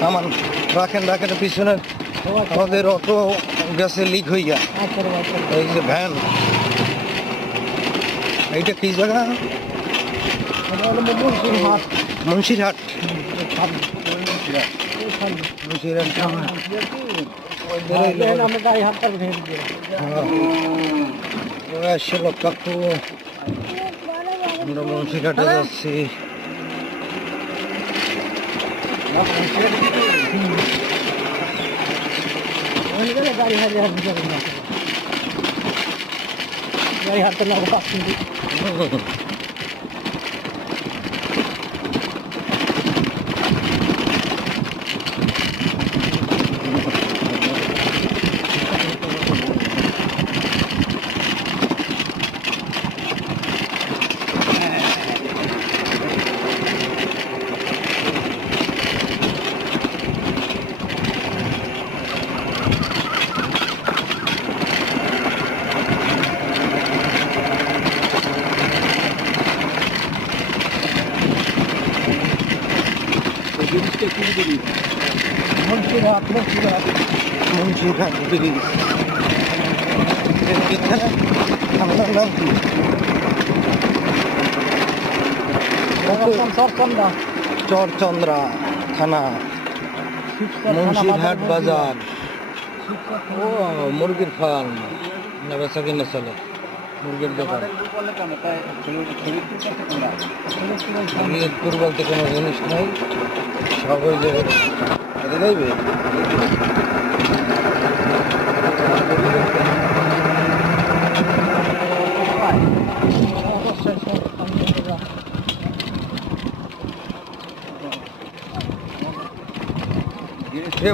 থামান, রাখেন রাখেন, পিছনে আমাদের অটো গেছে লিক হইয়া। এই যে ভ্যান, এইটা কি জায়গা? মুন্সিরহাট। কাকু, আমরা মুন্সিরহাটে যাচ্ছি। গাড়ি হাঁটতে না মুন্সিরহাট ব্রিজ। আপনার নাম কি? চরচন্দ্রা থানা, মুন্সিরহাট বাজার। ও মুরগির ফার্ম, না বেচা কিনা চলে, মুরগির দোকান। শরীয়তপুর বলতে কোনো জিনিস নাই, সব ওই যে যাইবে।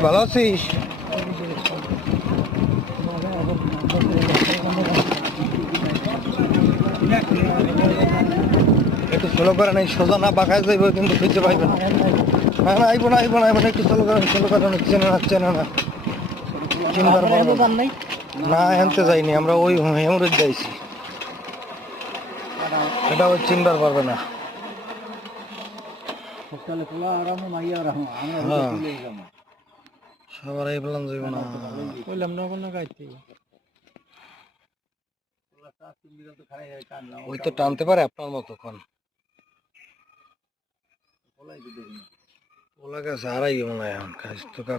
ভালো আছিস? একটু স্লো করেন, এই সোজা না বাঁকায় যাইব কিন্তু খুঁজতে পাইবেন। না না, আইব না আইব না আইব না, একটু স্লো করেন, স্লো করেন। চেনে না চেনে না, চিনবার না, হেনতে যাইনি আমরা, ওই হেমরেজ যাইছি, এটা ওই চিনবার পারবে না। সবার এই প্লান যাইব না, কইলাম না কোনো গাইতে। ওই তো টানতে পারে আপনার মতো কোন ওলা গেছে, হারাই মনে হয় এখন কাজ তো।